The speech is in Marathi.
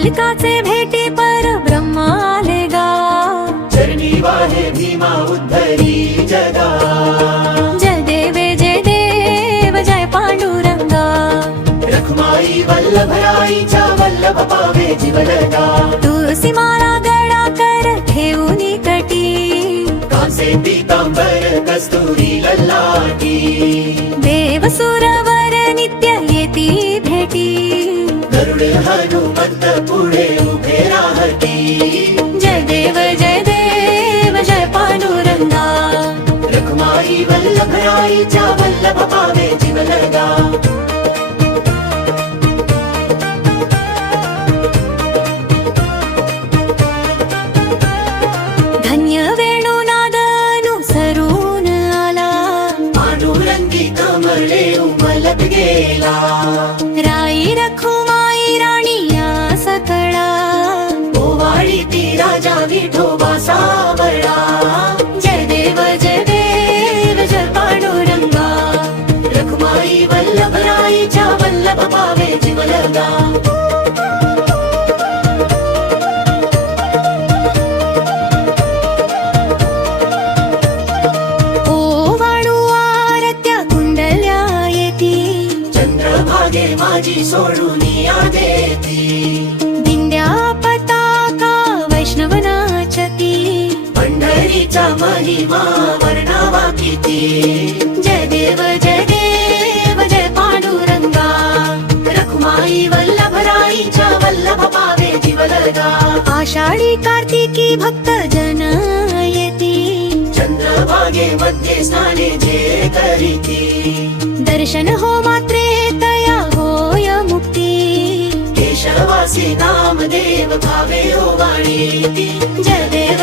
पुंडलिकाचे भेटी पर ब्रह्मा आले गा, चरणी वाहे भीमा उद्धरी जगा। जय देव जय पांडुरंगा, रखुमाई वल्लभराईच्या वल्लभ पावे जीवलगा। तुळसी माळा गळा कर ठेवूनी कटी, कांसे पीतांबर कस्तुरी ललाटी। देव सुरवर नित्य येती भेटी, गरुड हनुमंत पुढे उभे राहती। जय देव जय पांडुरंगा, रखुमाई वल्लभराईच्या वल्लभ पावे जीवलगा। धन्य वेणुनाद अनुसरून आला, पांडुरंगी कमळे उमलत गेला। राई रखुमाई राणी या सकळा, ओवाळी ती राजा विठोबा सावळा। जय देव जय पांडुरंगा, रखुमाई वल्लभराईच्या वल्लभ पावे जीवलगा। ओवाळू आरत्या कुंडल्या येती, चंद्रभागे माझी सोडून या देती। दिंड्या पताका वैष्णव नाचती, पंढरीचा महिमा वर्णावा किती। जय देव जय पांडुरंगा, रखुमाई वल्लभराईच्या वल्लभ पावे जीवलगा। आषाढी कार्तिकी भक्त जन येती, चंद्रभागे मध्ये स्नाने जे करीती। दर्शन हो मात्रे तया होय मुक्ती, केशवासी नामदेव भावे ओवाळीती। जय देव